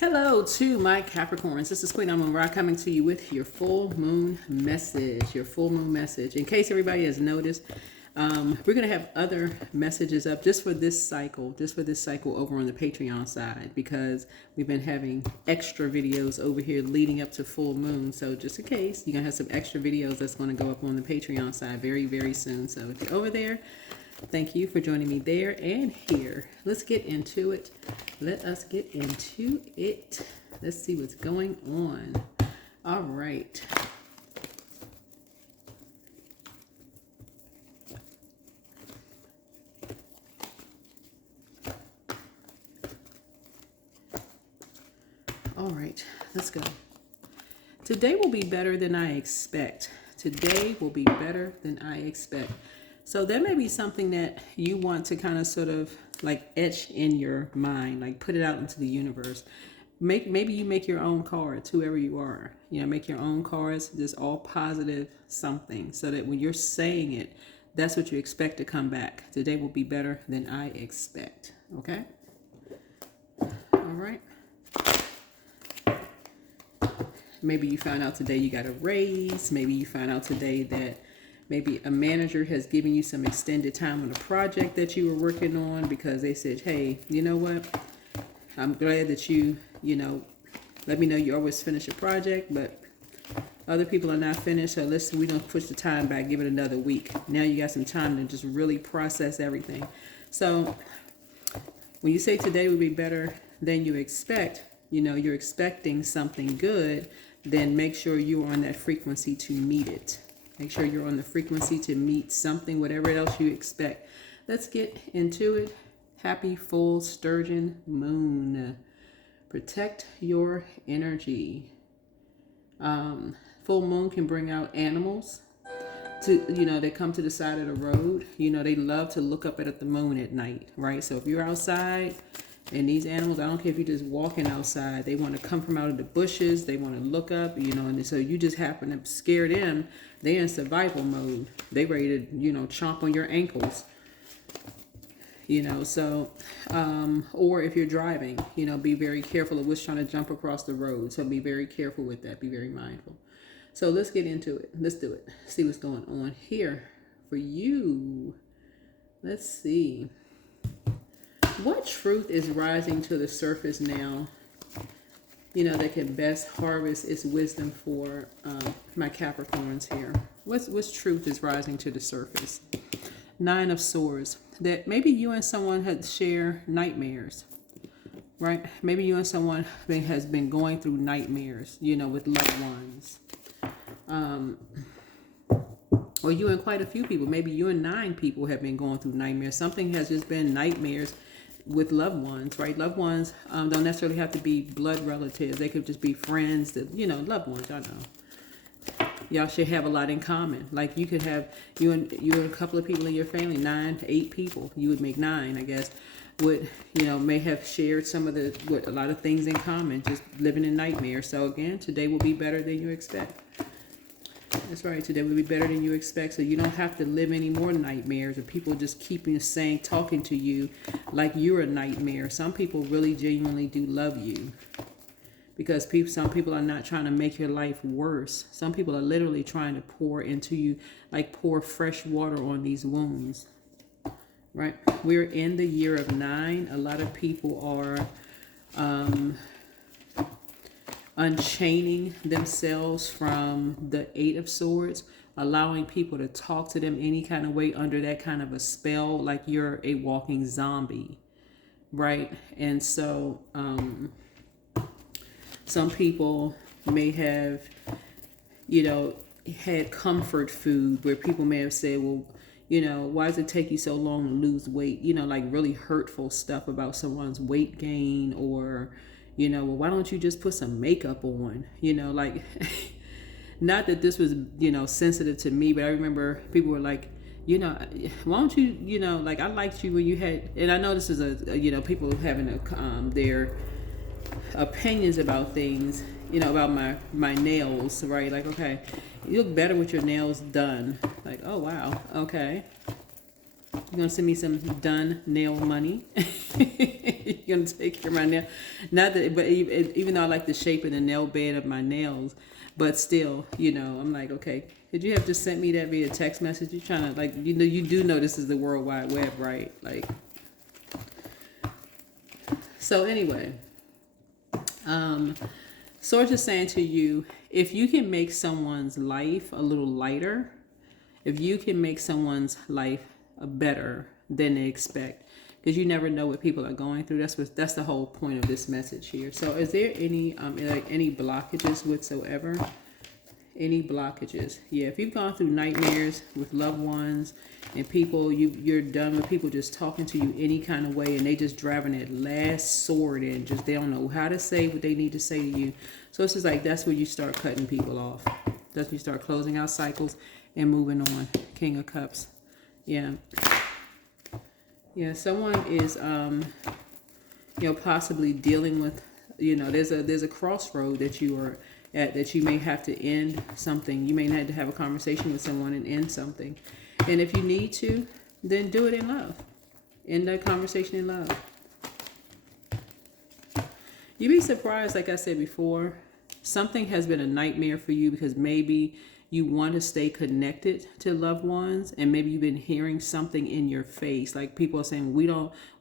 Hello to my Capricorns. This is Queen Amon coming to you with your full moon message. Your full moon message. In case everybody has noticed, we're going to have other messages up just for this cycle, over on the Patreon side, because we've been having extra videos over here leading up to full moon. So just in case, you're going to have some extra videos that's going to go up on the Patreon side very, very soon. So if you're over there, thank you for joining me there and here. Let's get into it. Let us get into it. Let's see what's going on. All right. All right, let's go. Today will be better than I expect. Today will be better than I expect. So there may be something that you want to kind of sort of like etch in your mind, like put it out into the universe. Maybe you make your own cards, whoever you are. You know, make your own cards, just all positive something, so that when you're saying it, that's what you expect to come back. Today will be better than I expect. Okay? All right. Maybe you found out today you got a raise. Maybe you found out today that maybe a manager has given you some extended time on a project that you were working on because they said, hey, you know what? I'm glad that you let me know you always finish a project, but other people are not finished. So we're going to push the time back, give it another week. Now you got some time to just really process everything. So when you say today will be better than you expect, you're expecting something good, then make sure you're on that frequency to meet it. Make sure you're on the frequency to meet something, whatever else you expect. Let's get into it. Happy full sturgeon moon. Protect your energy. Full moon can bring out animals. They come to the side of the road. They love to look up at the moon at night, right? So if you're outside and these animals, I don't care if you're just walking outside, they want to come from out of the bushes. They want to look up, and so you just happen to scare them. They're in survival mode. They ready to, chomp on your ankles. Or if you're driving, be very careful of what's trying to jump across the road. So be very careful with that. Be very mindful. So let's get into it. Let's do it. See what's going on here for you. Let's see. What truth is rising to the surface now, that can best harvest its wisdom for my Capricorns here? What's truth is rising to the surface? 9 of Swords. That maybe you and someone had share nightmares, right? Maybe you and someone has been going through nightmares, with loved ones. Or you and quite a few people. Maybe you and 9 people have been going through nightmares. Something has just been nightmares with loved ones, right? Loved ones don't necessarily have to be blood relatives. They could just be friends that, loved ones, y'all know. Y'all should have a lot in common. Like you could have, you and a couple of people in your family, 9 to 8 people, you would make 9, I guess, would, may have shared a lot of things in common, just living in nightmares. So again, today will be better than you expect. That's right. Today will be better than you expect. So you don't have to live any more nightmares, or people just keeping talking to you like you're a nightmare. Some people really genuinely do love you, because some people are not trying to make your life worse. Some people are literally trying to pour into you, like pour fresh water on these wounds. Right? We're in the year of 9. A lot of people are unchaining themselves from the 8 of Swords, allowing people to talk to them any kind of way under that kind of a spell, like you're a walking zombie, right? And so some people may have, had comfort food where people may have said, well, why does it take you so long to lose weight? Like really hurtful stuff about someone's weight gain, or well, why don't you just put some makeup on? Like, not that this was, sensitive to me, but I remember people were like, why don't you, like, I liked you when you had, and I know this is people having their opinions about things, about my nails, right? Like, okay, you look better with your nails done. Like, oh, wow, okay. You're gonna send me some done nail money. You're gonna take care of my nail. Not that, but even though I like the shape of the nail bed of my nails, but still, I'm like, okay, did you have to send me that via text message? You're trying to, like, you do know this is the World Wide Web, right? Like, so anyway, Source is saying to you, if you can make someone's life a little lighter, if you can make someone's life better than they expect, because you never know what people are going through. That's the whole point of this message here. So is there any any blockages whatsoever? Any blockages? Yeah, if you've gone through nightmares with loved ones and people, you're done with people just talking to you any kind of way, and they just driving that last sword in, just they don't know how to say what they need to say to you. So it's just like, that's where you start cutting people off. That's when you start closing out cycles and moving on. King of Cups. Yeah. Yeah, someone is possibly dealing with, there's a crossroad that you are at, that you may have to end something. You may have to have a conversation with someone and end something. And if you need to, then do it in love. End that conversation in love. You'd be surprised, like I said before, something has been a nightmare for you because maybe you want to stay connected to loved ones, and maybe you've been hearing something in your face. Like people are saying,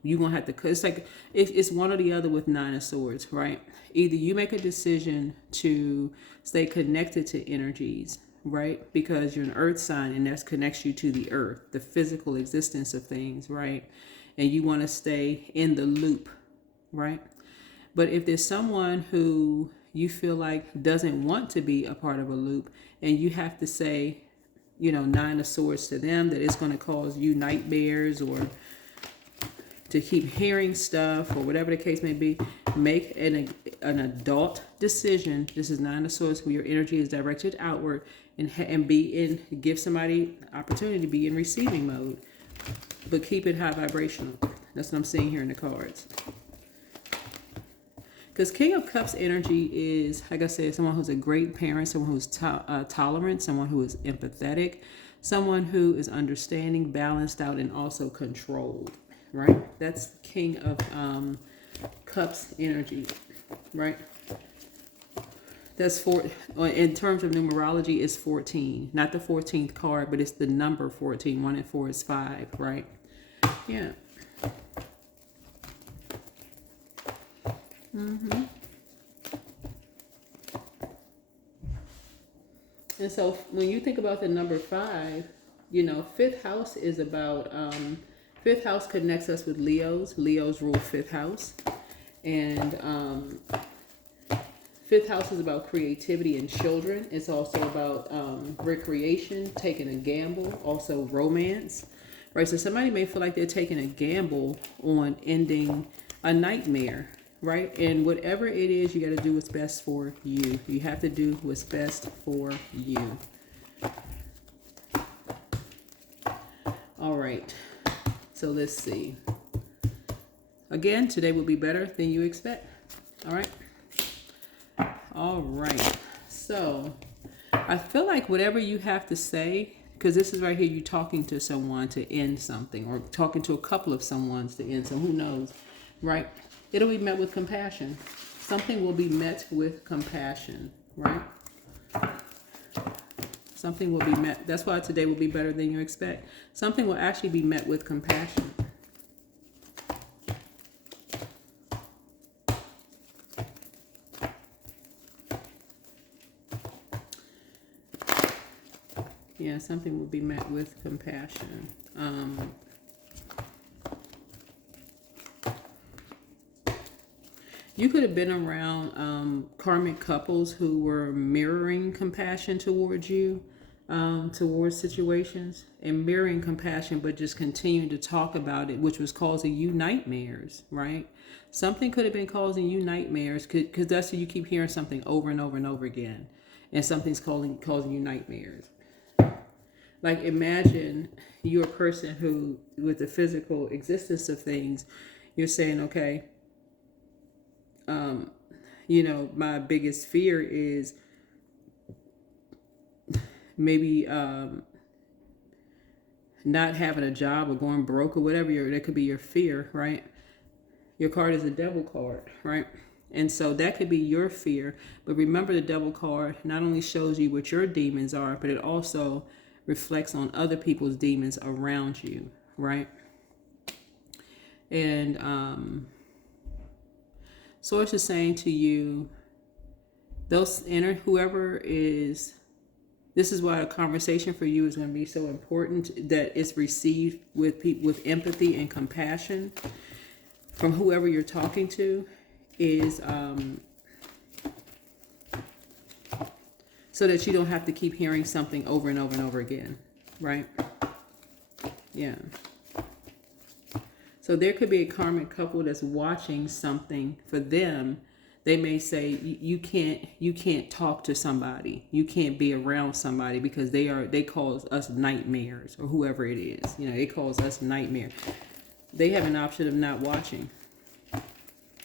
you're going to have to, it's like, it's one or the other with Nine of Swords, right? Either you make a decision to stay connected to energies, right? Because you're an earth sign, and that connects you to the earth, the physical existence of things, right? And you want to stay in the loop, right? But if there's someone who you feel like doesn't want to be a part of a loop, and you have to say, Nine of Swords to them, that it's going to cause you nightmares or to keep hearing stuff or whatever the case may be, make an adult decision. This is Nine of Swords, where your energy is directed outward, and give somebody opportunity to be in receiving mode, but keep it high vibrational. That's what I'm seeing here in the cards. Because King of Cups energy is, like I said, someone who's a great parent, someone who's tolerant, someone who is empathetic, someone who is understanding, balanced out, and also controlled, right? That's King of Cups energy, right? That's in terms of numerology, it's 14. Not the 14th card, but it's the number 14. 1 and 4 is 5, right? Yeah. Mm-hmm. And so when you think about the number 5, fifth house is about, fifth house connects us with Leos. Leos rule fifth house. And fifth house is about creativity and children. It's also about recreation, taking a gamble, also romance, right? So somebody may feel like they're taking a gamble on ending a nightmare, right? And whatever it is, you got to do what's best for you. You have to do what's best for you. All right. So let's see. Again, today will be better than you expect. All right. All right. So I feel like whatever you have to say, because this is right here, you talking to someone to end something, or talking to a couple of someones to end something. Who knows, right? It'll be met with compassion. Something will be met with compassion, right? Something will be met. That's why today will be better than you expect. Something will actually be met with compassion. Yeah, something will be met with compassion. You could have been around karmic couples who were mirroring compassion towards you, towards situations, and mirroring compassion, but just continuing to talk about it, which was causing you nightmares, right? Something could have been causing you nightmares, because that's what you keep hearing, something over and over and over again, and something's causing you nightmares. Like, imagine you're a person who, with the physical existence of things, you're saying, okay, my biggest fear is maybe not having a job or going broke or whatever, that could be your fear, right? Your card is a devil card, right? And so that could be your fear. But remember, the devil card not only shows you what your demons are, but it also reflects on other people's demons around you, right? And Source is saying to you, those whoever is, this is why a conversation for you is going to be so important, that it's received with people with empathy and compassion from whoever you're talking to, is so that you don't have to keep hearing something over and over and over again, right? Yeah. So there could be a karmic couple that's watching something. For them, they may say you can't talk to somebody, you can't be around somebody because they cause us nightmares, or whoever it is, it calls us nightmare. They have an option of not watching.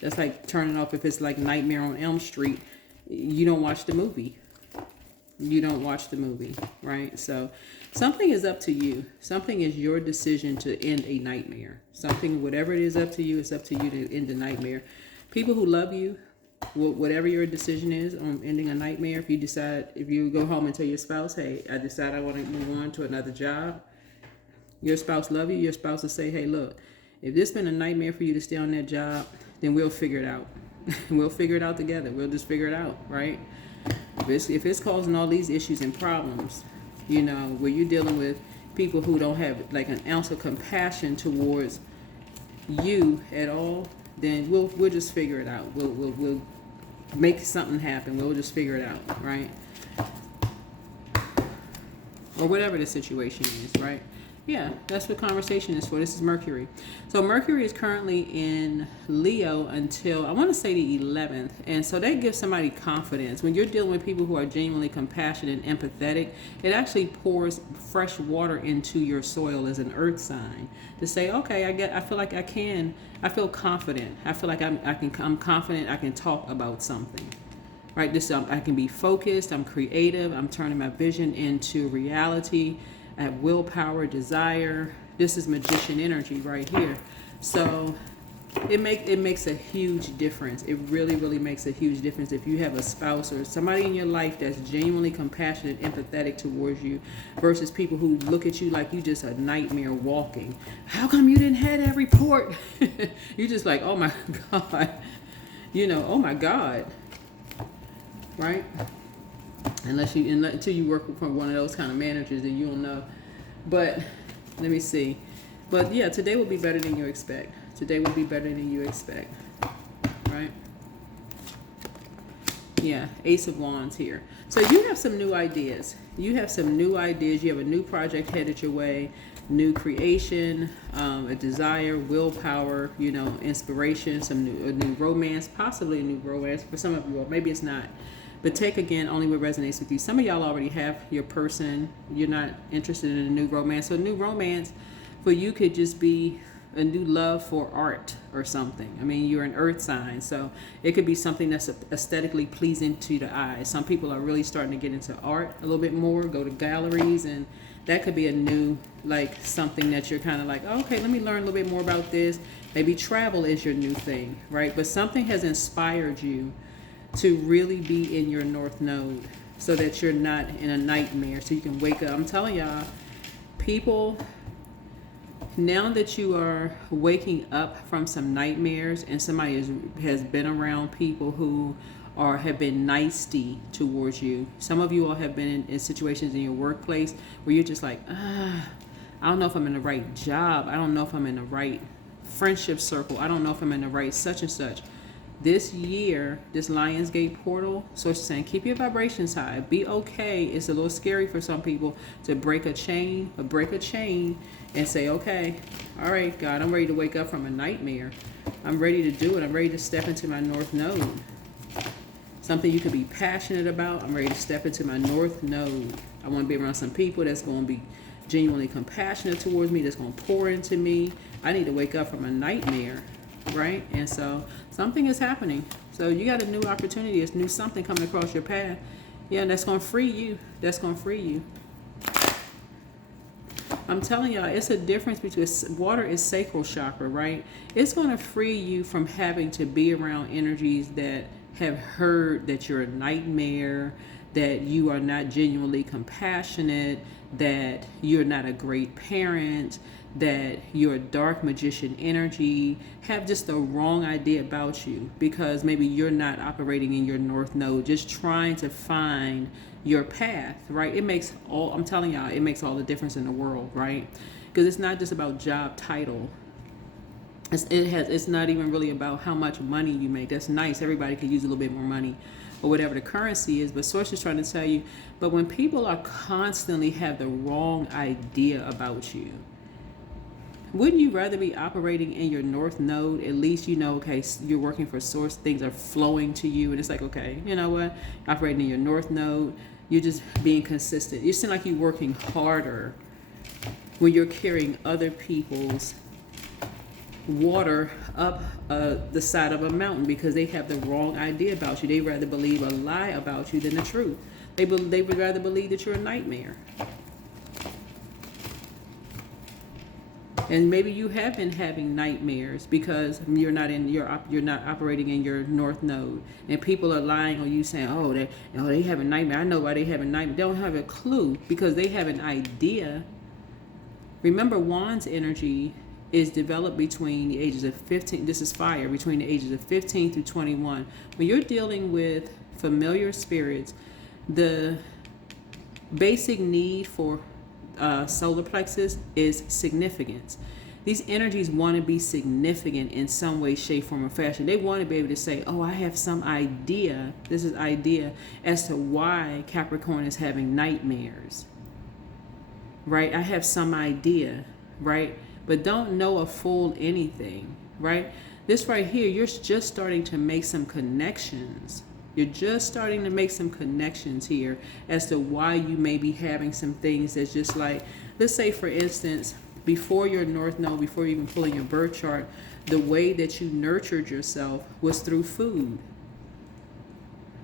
That's like turning off. If it's like Nightmare on Elm Street, you don't watch the movie. You don't watch the movie, right? So something is up to you. Something is your decision to end a nightmare. Something, whatever it is up to you, it's up to you to end a nightmare. People who love you, whatever your decision is on ending a nightmare, if you go home and tell your spouse, hey, I decide I want to move on to another job, your spouse love you, your spouse will say, hey, look, if this been a nightmare for you to stay on that job, then we'll figure it out. We'll figure it out together. We'll just figure it out, right? If it's causing all these issues and problems, where you're dealing with people who don't have like an ounce of compassion towards you at all, then we'll just figure it out. We'll make something happen. We'll just figure it out, right? Or whatever the situation is, right? Yeah, that's what conversation is for. This is Mercury. So Mercury is currently in Leo until, I want to say, the 11th. And so that gives somebody confidence. When you're dealing with people who are genuinely compassionate and empathetic, it actually pours fresh water into your soil as an earth sign to say, okay, I feel like I feel confident. I feel like I'm confident I can talk about something. Right? I can be focused, I'm creative, I'm turning my vision into reality. I have willpower, desire. This is magician energy right here. So it makes a huge difference. It really, really makes a huge difference if you have a spouse or somebody in your life that's genuinely compassionate, empathetic towards you, versus people who look at you like you just a nightmare walking. How come you didn't have that report? You're just like, oh my God. Oh my God. Right? Until you work for one of those kind of managers, then you don't know. But let me see. But yeah, today will be better than you expect. Today will be better than you expect. Right? Yeah, Ace of Wands here. So you have some new ideas. You have some new ideas. You have a new project headed your way. New creation, a desire, willpower, inspiration, a new romance, possibly a new romance for some of you, or maybe it's not. But take again only what resonates with you. Some of y'all already have your person. You're not interested in a new romance. So a new romance for you could just be a new love for art or something. I mean, you're an earth sign, so it could be something that's aesthetically pleasing to the eye. Some people are really starting to get into art a little bit more, go to galleries, and that could be a new, like, something that you're kind of like, oh, okay, let me learn a little bit more about this. Maybe travel is your new thing, right? But something has inspired you to really be in your north node so that you're not in a nightmare, so you can wake up. I'm telling y'all, people, now that you are waking up from some nightmares and somebody has been around people who have been nicey towards you. Some of you all have been in situations in your workplace where you're just like, I don't know if I'm in the right job. I don't know if I'm in the right friendship circle. I don't know if I'm in the right such and such. This year, this Lionsgate portal, so it's saying keep your vibrations high. Be okay. It's a little scary for some people to break a chain and say, okay, all right, God, I'm ready to wake up from a nightmare. I'm ready to do it. I'm ready to step into my north node. Something you could be passionate about. I'm ready to step into my north node. I want to be around some people that's going to be genuinely compassionate towards me, that's going to pour into me. I need to wake up from a nightmare. Right? And so something is happening. So you got a new opportunity. It's new something coming across your path. Yeah, that's going to free you. That's going to free you. I'm telling y'all, it's a difference between water is sacral chakra, right? It's going to free you from having to be around energies that have heard that you're a nightmare, that you are not genuinely compassionate, that you're not a great parent, that you're a dark magician energy, have just the wrong idea about you because maybe you're not operating in your north node, just trying to find your path, right? It makes all, I'm telling y'all, it makes all the difference in the world, right? Because it's not just about job title. It's not even really about how much money you make. That's nice. Everybody could use a little bit more money or whatever the currency is. But Source is trying to tell you, but when people are constantly have the wrong idea about you, wouldn't you rather be operating in your north node? At least you know, okay, you're working for Source, things are flowing to you, and it's like, okay, you know what? Operating in your north node, you're just being consistent. You seem like you're working harder when you're carrying other people's water up the side of a mountain because they have the wrong idea about you. They rather believe a lie about you than the truth. They would rather believe that you're a nightmare. And maybe you have been having nightmares because you're not operating in your north node, and people are lying on you saying, "Oh, they have a nightmare." I know why they have a nightmare. They don't have a clue because they have an idea. Remember, Wands energy is developed between the ages of 15. This is fire between the ages of 15 through 21. When you're dealing with familiar spirits, the basic need for solar plexus is significance. These energies want to be significant in some way, shape, form, or fashion. They want to be able to say, oh, I have some idea. This is idea as to why Capricorn is having nightmares. Right? I have some idea. Right? But don't know a full anything. Right? This right here, you're just starting to make some connections. You're just starting to make some connections here as to why you may be having some things that's just like, let's say for instance, before your north node, before you even pulling your birth chart, the way that you nurtured yourself was through food,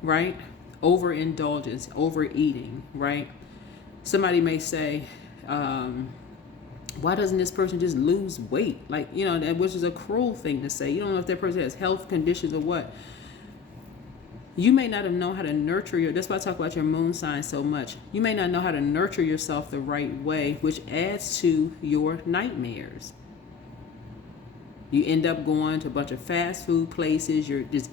right? Overindulgence, overeating, right? Somebody may say, why doesn't this person just lose weight? Like, you know, which is a cruel thing to say. You don't know if that person has health conditions or what. You may not have known how to nurture that's why I talk about your moon sign so much. You may not know how to nurture yourself the right way, which adds to your nightmares. You end up going to a bunch of fast food places. You're just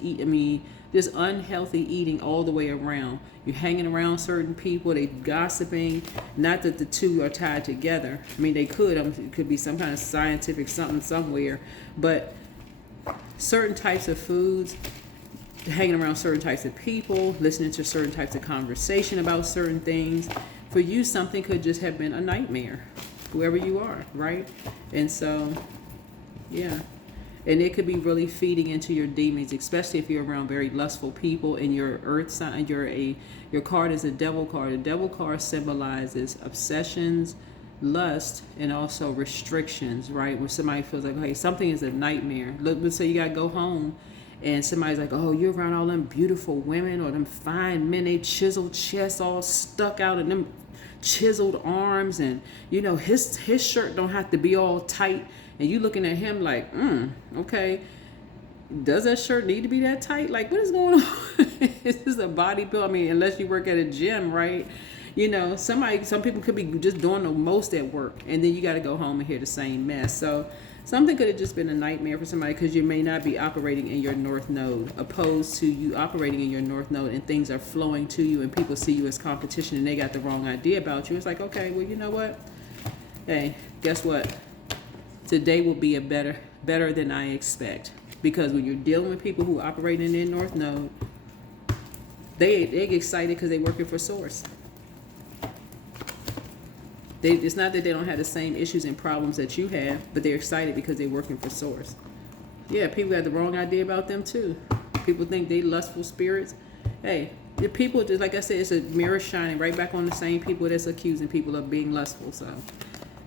just unhealthy eating all the way around. You're hanging around certain people. They gossiping. Not that the two are tied together. I mean, they could. It could be some kind of scientific something somewhere. But certain types of foods, hanging around certain types of people, listening to certain types of conversation about certain things. For you, something could just have been a nightmare, whoever you are, right? And so, yeah. And it could be really feeding into your demons, especially if you're around very lustful people and your earth sign, your card is a devil card. The devil card symbolizes obsessions, lust, and also restrictions, right? When somebody feels like, hey, something is a nightmare. Let's say you got to go home. And somebody's like, oh, you're around all them beautiful women or them fine men, they chiseled chests all stuck out and them chiseled arms. And, you know, his shirt don't have to be all tight. And you looking at him like, okay, does that shirt need to be that tight? Like, what is going on? Is this a bodybuilder? I mean, unless you work at a gym, right? You know, some people could be just doing the most at work. And then you got to go home and hear the same mess. So something could have just been a nightmare for somebody because you may not be operating in your north node, opposed to you operating in your north node and things are flowing to you and people see you as competition and they got the wrong idea about you. It's like, okay, well, you know what? Hey, guess what? Today will be better than I expect. Because when you're dealing with people who operate in their north node, they get excited because they're working for Source. It's not that they don't have the same issues and problems that you have, but they're excited because they're working for Source. Yeah, people got the wrong idea about them too. People think they lustful spirits. Hey, the people, just like I said, it's a mirror shining right back on the same people that's accusing people of being lustful. So,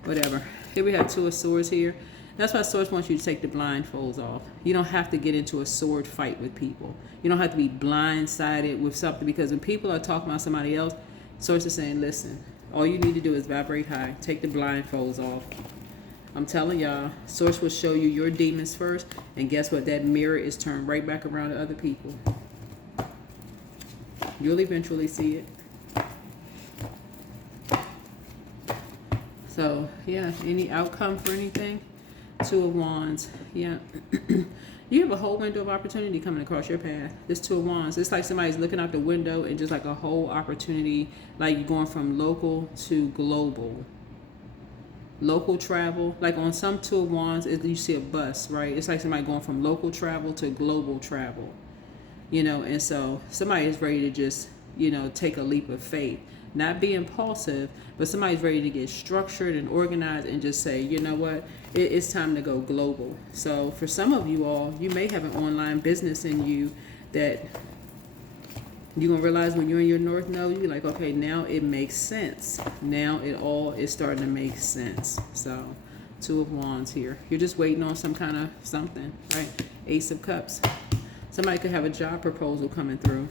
whatever. Here we have Two of Swords here. That's why Source wants you to take the blindfolds off. You don't have to get into a sword fight with people. You don't have to be blindsided with something because when people are talking about somebody else, Source is saying, listen, All you need to do is vibrate high. Take the blindfolds off. I'm telling y'all, Source will show you your demons first, and guess what? That mirror is turned right back around to other people. You'll eventually see it. So, yeah, any outcome for anything? Two of Wands. Yeah. You have a whole window of opportunity coming across your path. This Two of Wands. It's like somebody's looking out the window and just like a whole opportunity, like you're going from local to global. Local travel, like on some Two of Wands, you see a bus, right? It's like somebody going from local travel to global travel, and so somebody is ready to just, take a leap of faith. Not be impulsive, but somebody's ready to get structured and organized and just say, you know what, it's time to go global. So for some of you all, you may have an online business in you that you're going to realize when you're in your North Node, you're like, okay, now it makes sense. Now it all is starting to make sense. So Two of Wands here. You're just waiting on some kind of something, right? Ace of Cups. Somebody could have a job proposal coming through.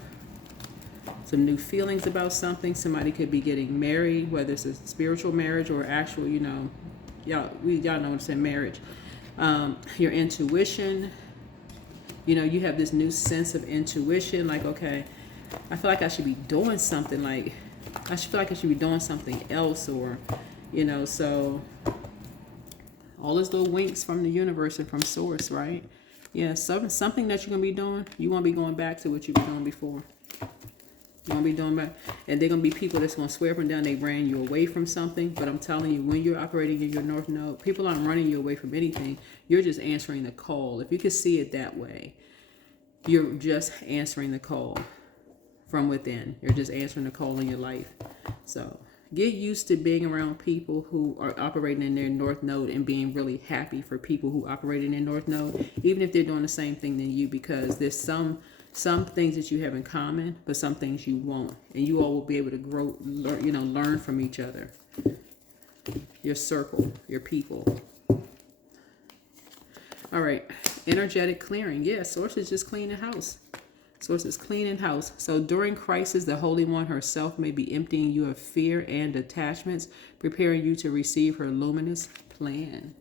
Some new feelings about something. Somebody could be getting married, whether it's a spiritual marriage or actual, y'all know what I'm saying, marriage. Your intuition, you have this new sense of intuition, like, okay, I feel like I should be doing something, like, I feel like I should be doing something else, or, so all those little winks from the universe and from Source, right? Yeah, something that you're going to be doing, you won't be going back to what you were doing before. You're going to be doing back. And they're going to be people that's going to swear up and down they ran you away from something. But I'm telling you, when you're operating in your North Node, people aren't running you away from anything. You're just answering the call. If you could see it that way, you're just answering the call from within. You're just answering the call in your life. So get used to being around people who are operating in their North Node and being really happy for people who operate in their North Node, even if they're doing the same thing than you, because there's some things that you have in common, but some things you won't. And you all will be able to grow, learn from each other. Your circle, your people. All right. Energetic clearing. Yeah, Source is just cleaning house. Source is cleaning house. So during crisis, the Holy One herself may be emptying you of fear and attachments, preparing you to receive her luminous plan.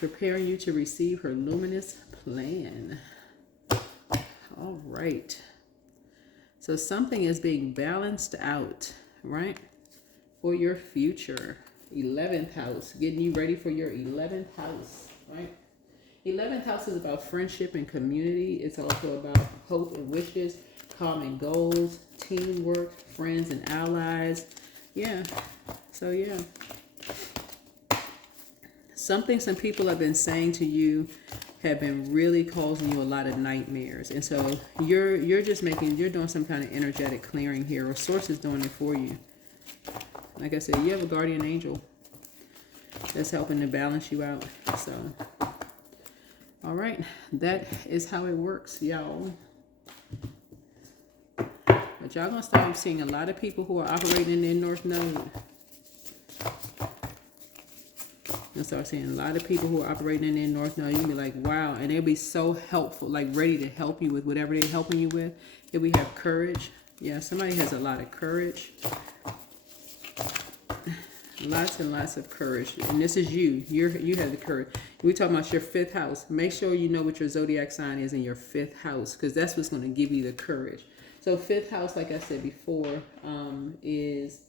Preparing you to receive her luminous plan. All right. So something is being balanced out, right? For your future. 11th house. Getting you ready for your 11th house, right? 11th house is about friendship and community. It's also about hope and wishes, common goals, teamwork, friends and allies. Yeah. So, yeah. Something some people have been saying to you have been really causing you a lot of nightmares. And so you're doing some kind of energetic clearing here, or Source is doing it for you. Like I said, you have a guardian angel that's helping to balance you out. So, all right, that is how it works, y'all. But y'all gonna start seeing a lot of people who are operating in their North Node. You'll start seeing a lot of people who are operating in their North Node. You'll be like, wow, and they'll be so helpful, like ready to help you with whatever they're helping you with. Here we have courage. Yeah, somebody has a lot of courage. Lots and lots of courage. And this is you. You have the courage. We're talking about your 5th house. Make sure you know what your zodiac sign is in your 5th house, because that's what's going to give you the courage. So 5th house, like I said before, is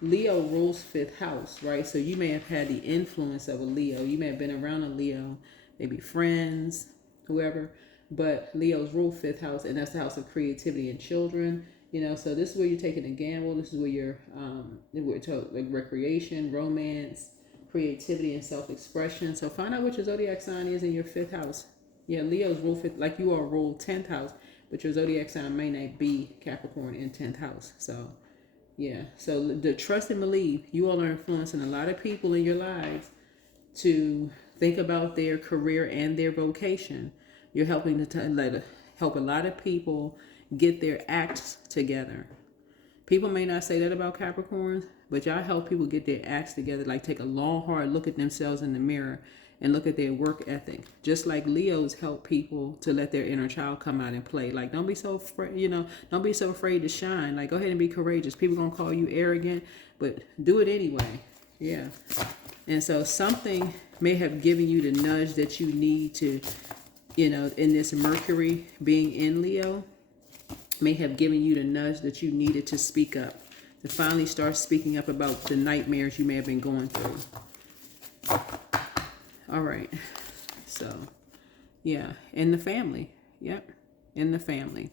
Leo rules 5th house, right? So you may have had the influence of a Leo. You may have been around a Leo, maybe friends, whoever. But Leos rule 5th house, and that's the house of creativity and children. So this is where you're taking a gamble. This is where you're like recreation, romance, creativity, and self-expression. So find out what your zodiac sign is in your 5th house. Yeah, Leo's rule 5th, like you are rule 10th house, but your zodiac sign may not be Capricorn in 10th house. So, yeah. So the trust and believe, you all are influencing a lot of people in your lives to think about their career and their vocation. You're helping to help a lot of people get their acts together. People may not say that about Capricorns, but y'all help people get their acts together, like take a long, hard look at themselves in the mirror and look at their work ethic. Just like Leos help people to let their inner child come out and play. Like, don't be so afraid, don't be so afraid to shine. Like, go ahead and be courageous. People gonna call you arrogant, but do it anyway. Yeah. And so something may have given you the nudge that you need to, in this Mercury being in Leo, may have given you the nudge that you needed to speak up, to finally start speaking up about the nightmares you may have been going through. All right. So, yeah, in the family. Yep, in the family.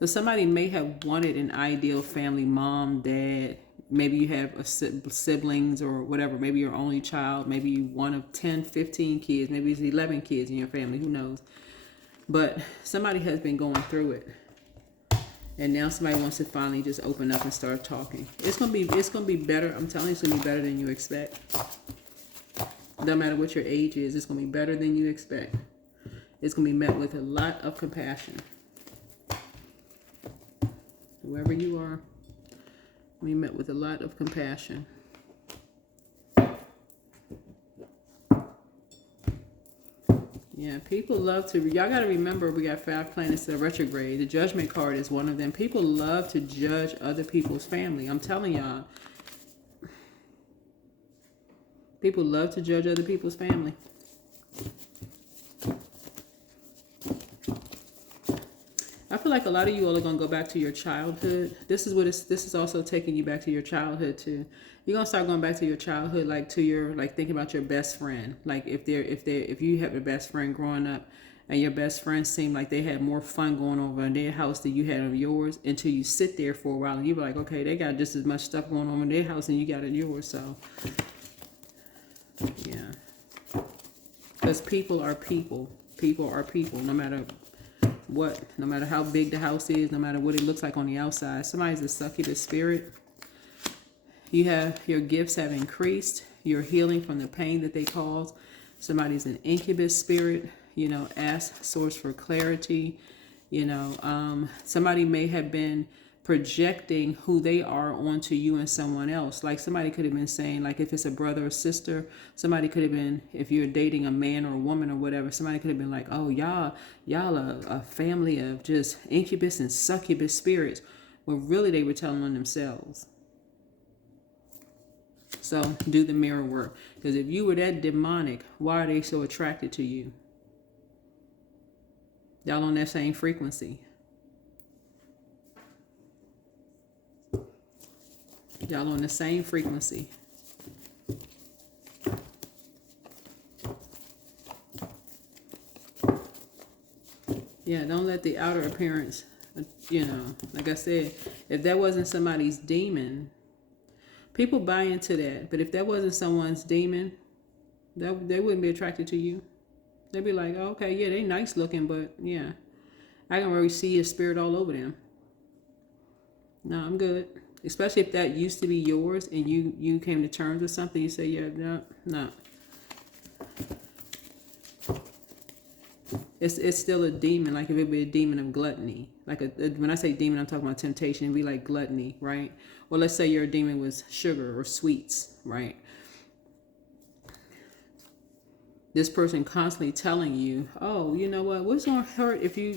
So somebody may have wanted an ideal family, mom, dad. Maybe you have siblings or whatever. Maybe you're only child. Maybe you one of 10, 15 kids. Maybe it's 11 kids in your family. Who knows? But somebody has been going through it. And now somebody wants to finally just open up and start talking. It's gonna be better. I'm telling you, it's gonna be better than you expect. No matter what your age is, it's gonna be better than you expect. It's gonna be met with a lot of compassion. Whoever you are, we met with a lot of compassion. Yeah, people love to, y'all got to remember we got 5 planets that are retrograde. The Judgment card is one of them. People love to judge other people's family. I'm telling y'all. People love to judge other people's family. I feel like a lot of you all are going to go back to your childhood. This is also taking you back to your childhood too. You're going to start going back to your childhood, like to your, like thinking about your best friend. Like if you have a best friend growing up and your best friend seemed like they had more fun going over in their house than you had of yours, until you sit there for a while and you're like, okay, they got just as much stuff going on in their house and you got in yours. So, yeah. Because people are people. People are people, no matter what, no matter how big the house is, no matter what it looks like on the outside. Somebody's a succubus spirit. Your gifts have increased. You're healing from the pain that they cause. Somebody's an incubus spirit. Ask source for clarity. Somebody may have been projecting who they are onto you and someone else. Like somebody could have been saying, like if it's a brother or sister, somebody could have been, if you're dating a man or a woman or whatever, somebody could have been like, oh, y'all are a family of just incubus and succubus spirits. Well, really they were telling on themselves. So do the mirror work. Because if you were that demonic, why are they so attracted to you? Y'all on that same frequency. Y'all on the same frequency. Yeah, don't let the outer appearance, like I said, if that wasn't somebody's demon, people buy into that. But if that wasn't someone's demon, they wouldn't be attracted to you. They'd be like, oh, okay, yeah, they nice looking, but yeah, I can really see a spirit all over them. No, I'm good. Especially if that used to be yours and you came to terms with something, you say, yeah, no. It's still a demon. Like if it be a demon of gluttony. Like when I say demon, I'm talking about temptation. It'd be like gluttony, right? Well, let's say your demon was sugar or sweets, right? This person constantly telling you, oh, you know what? What's gonna hurt if you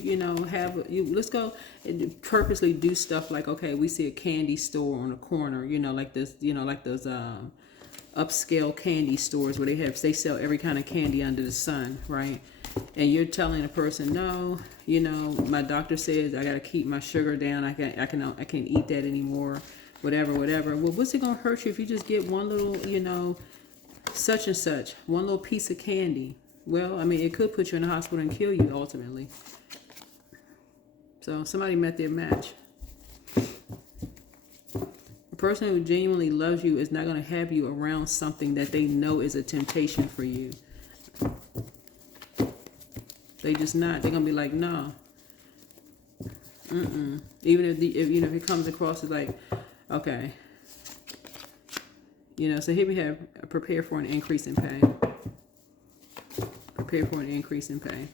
let's go and purposely do stuff like, okay, we see a candy store on the corner, like this, like those upscale candy stores where they sell every kind of candy under the sun, right? And you're telling a person, no, my doctor says I gotta keep my sugar down. I can't eat that anymore. Whatever. Well, what's it gonna hurt you if you just get one little, such and such, one little piece of candy? Well, I mean, it could put you in the hospital and kill you ultimately. So somebody met their match. A person who genuinely loves you is not going to have you around something that they know is a temptation for you. They just not. They're going to be like, no. Even if it comes across as like, okay. So here we have prepare for an increase in pay. Prepare for an increase in pay.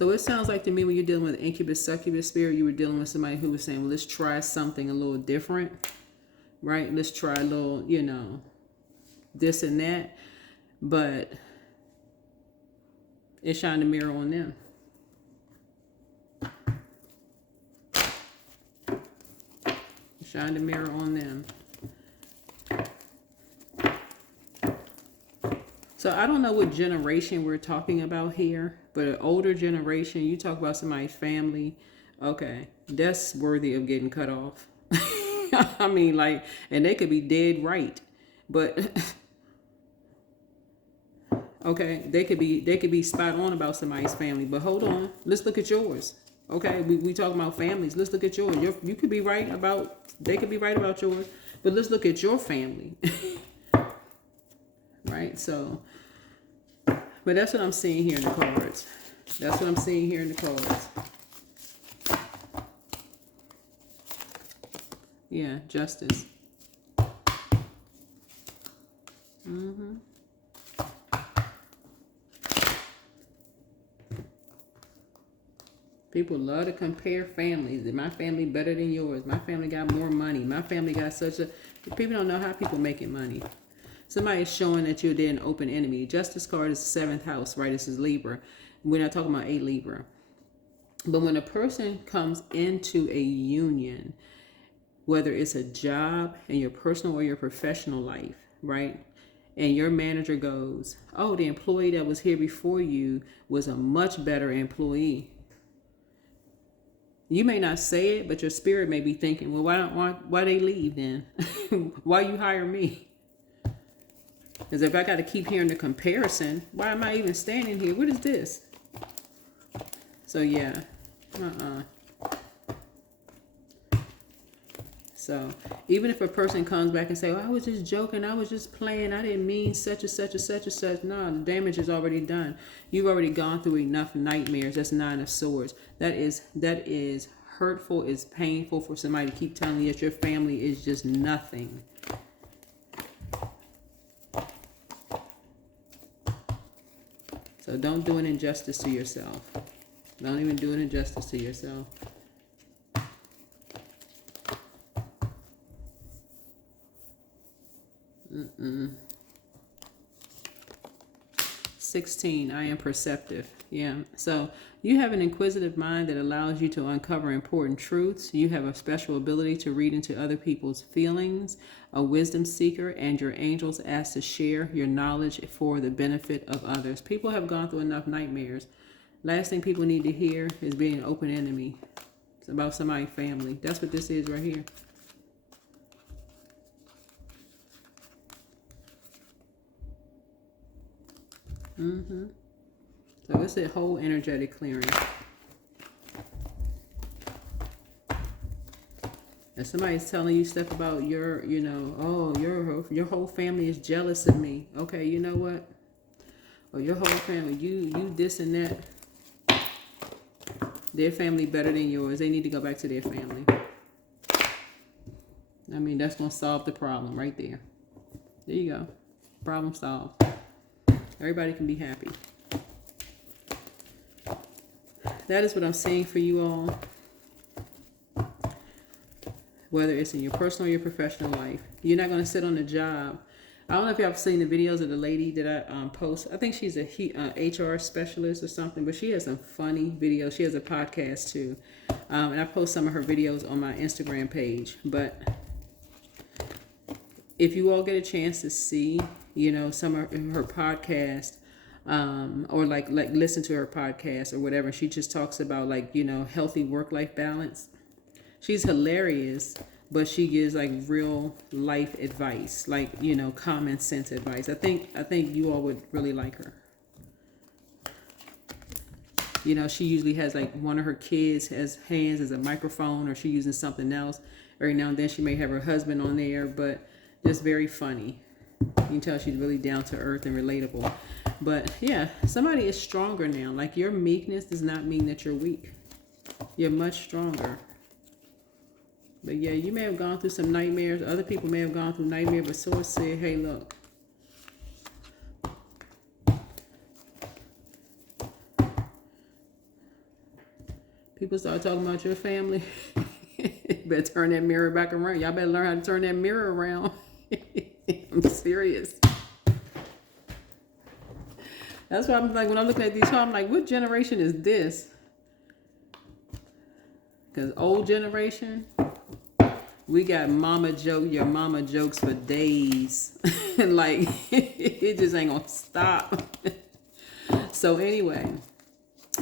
So it sounds like to me when you're dealing with an incubus succubus spirit, you were dealing with somebody who was saying, well, let's try something a little different, right? Let's try a little, you know, this and that. But it shined a mirror on them. It shined a mirror on them. So I don't know what generation we're talking about here, but an older generation, you talk about somebody's family, okay, that's worthy of getting cut off. I mean, like, and they could be dead right, but okay, they could be spot on about somebody's family, but hold on, let's look at yours. Okay, we talk about families. Let's look at yours. You could be right about, they could be right about yours, but let's look at your family. Right, so, but that's what I'm seeing here in the cards. That's what I'm seeing here in the cards. Yeah, justice. People love to compare families. Is my family better than yours? My family got more money. My family got such a... People don't know how people making money. Somebody is showing that you're an open enemy. Justice card is the 7th house, right? This is Libra. We're not talking about a Libra. But when a person comes into a union, whether it's a job in your personal or your professional life, right? And your manager goes, oh, the employee that was here before you was a much better employee. You may not say it, but your spirit may be thinking, well, why they leave then? Why you hire me? Because if I got to keep hearing the comparison, why am I even standing here? What is this? So, yeah. So, even if a person comes back and say, oh, I was just joking, I was just playing, I didn't mean such and such and such and such. No, the damage is already done. You've already gone through enough nightmares. That's 9 of Swords. That is hurtful, it's painful for somebody to keep telling you that your family is just nothing. So don't do an injustice to yourself. Don't even do an injustice to yourself. Mm-mm. 16, I am perceptive. Yeah. So you have an inquisitive mind that allows you to uncover important truths. You have a special ability to read into other people's feelings, a wisdom seeker, and your angels ask to share your knowledge for the benefit of others. People have gone through enough nightmares. Last thing people need to hear is being an open enemy. It's about somebody's family. That's what this is right here. So it's a whole energetic clearing. And somebody's telling you stuff about your, you know, oh, your whole family is jealous of me. Okay, you know what? Or your whole family, you this and that. Their family better than yours. They need to go back to their family. I mean, that's going to solve the problem right there. There you go. Problem solved. Everybody can be happy. That is what I'm saying for you all. Whether it's in your personal or your professional life. You're not going to sit on a job. I don't know if y'all have seen the videos of the lady that I post. I think she's a HR specialist or something, but she has some funny videos. She has a podcast too. And I post some of her videos on my Instagram page. But if you all get a chance to see, you know, some of her podcast, or like listen to her podcast or whatever, she just talks about, like, you know, healthy work-life balance. She's hilarious, but she gives like real life advice, like, you know, common sense advice. I think you all would really like her. You know, she usually has like one of her kids has hands as a microphone, or she's using something else. Every now and then she may have her husband on there, but just very funny. You can tell she's really down to earth and relatable. But yeah, somebody is stronger now. Like, your meekness does not mean that you're weak. You're much stronger. But yeah, you may have gone through some nightmares. Other people may have gone through nightmares, but Source said, hey, look. People start talking about your family. You better turn that mirror back around. Y'all better learn how to turn that mirror around. I'm serious. That's why I'm like, when I'm looking at these cards, I'm like, what generation is this? Because old generation, we got your mama jokes for days. Like, it just ain't gonna stop. So anyway,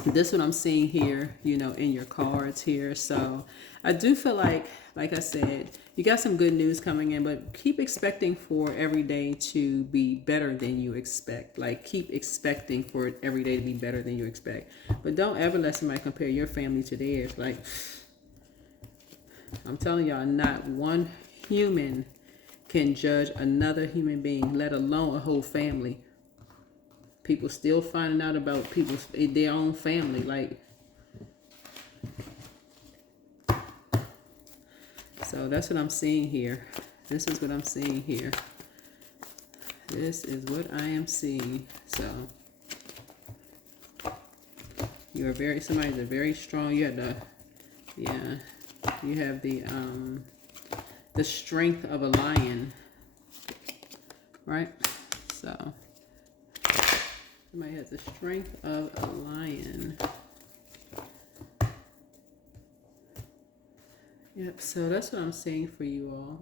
this is what I'm seeing here, in your cards here. So I do feel like I said, you got some good news coming in, but keep expecting for every day to be better than you expect. Like, keep expecting for every day to be better than you expect. But don't ever let somebody compare your family to theirs. Like, I'm telling y'all, not one human can judge another human being, let alone a whole family. People still finding out about their own family. Like, so that's what I'm seeing here. This is what I'm seeing here. This is what I am seeing. So somebody's a very strong. You have the strength of a lion, right? So somebody has the strength of a lion. Yep, so that's what I'm saying for you all.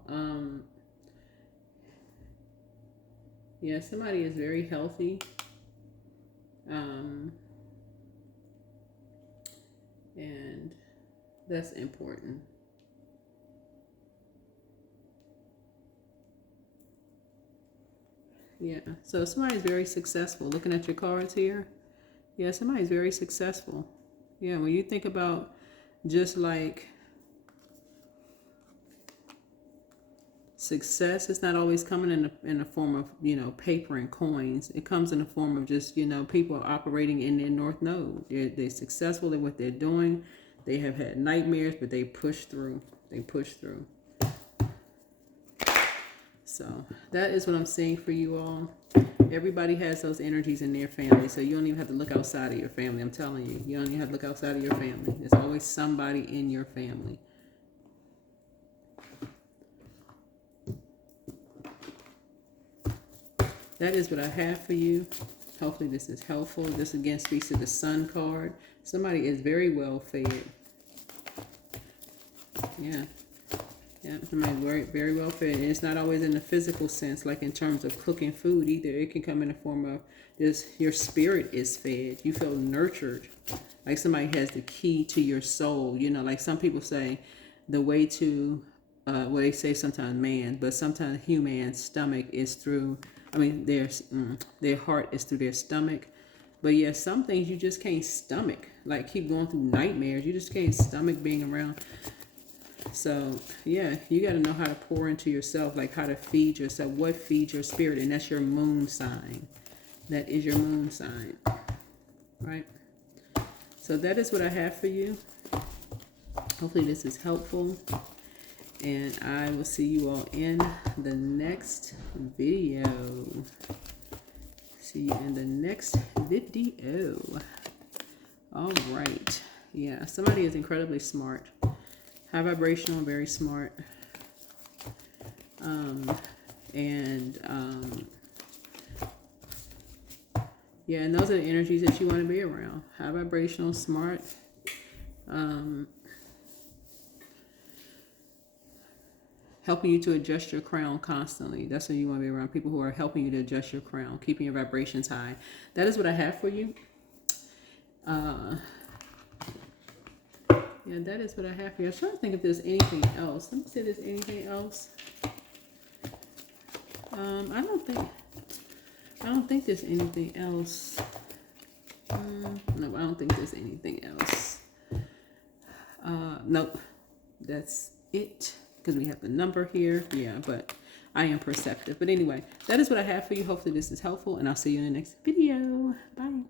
Yeah, somebody is very healthy. And that's important. Yeah, so somebody's very successful. Looking at your cards here. Yeah, somebody's very successful. Yeah, when you think about just like success, it's not always coming in the form of, paper and coins. It comes in the form of just, people operating in their North Node. They're successful at what they're doing. They have had nightmares, but they push through. So that is what I'm saying for you all. Everybody has those energies in their family, so you don't even have to look outside of your family. I'm telling you, you don't even have to look outside of your family. There's always somebody in your family. That is what I have for you. Hopefully this is helpful. This again speaks to the Sun card. Somebody is very well fed. Yeah, somebody's very, very well fed. And it's not always in the physical sense, like in terms of cooking food either. It can come in the form of just your spirit is fed. You feel nurtured. Like somebody has the key to your soul. Like some people say the way to, they say sometimes man, but sometimes human's stomach is through, their heart is through their stomach. But yeah, some things you just can't stomach. Like keep going through nightmares. You just can't stomach being around. So yeah, you got to know how to pour into yourself, like how to feed yourself, what feeds your spirit. And that's your moon sign. That is your moon sign. Right? So that is what I have for you. Hopefully this is helpful. And I will see you all in the next video. See you in the next video. All right. Yeah, somebody is incredibly smart. High vibrational, very smart. Yeah, and those are the energies that you want to be around. High vibrational, smart. Helping you to adjust your crown constantly. That's what you want to be around. People who are helping you to adjust your crown, keeping your vibrations high. That is what I have for you. Yeah, that is what I have for you. I was trying to think if there's anything else. Let me see if there's anything else. I don't think there's anything else. No, I don't think there's anything else. Nope. That's it. Because we have the number here. Yeah, but I am perceptive. But anyway, that is what I have for you. Hopefully this is helpful. And I'll see you in the next video. Bye.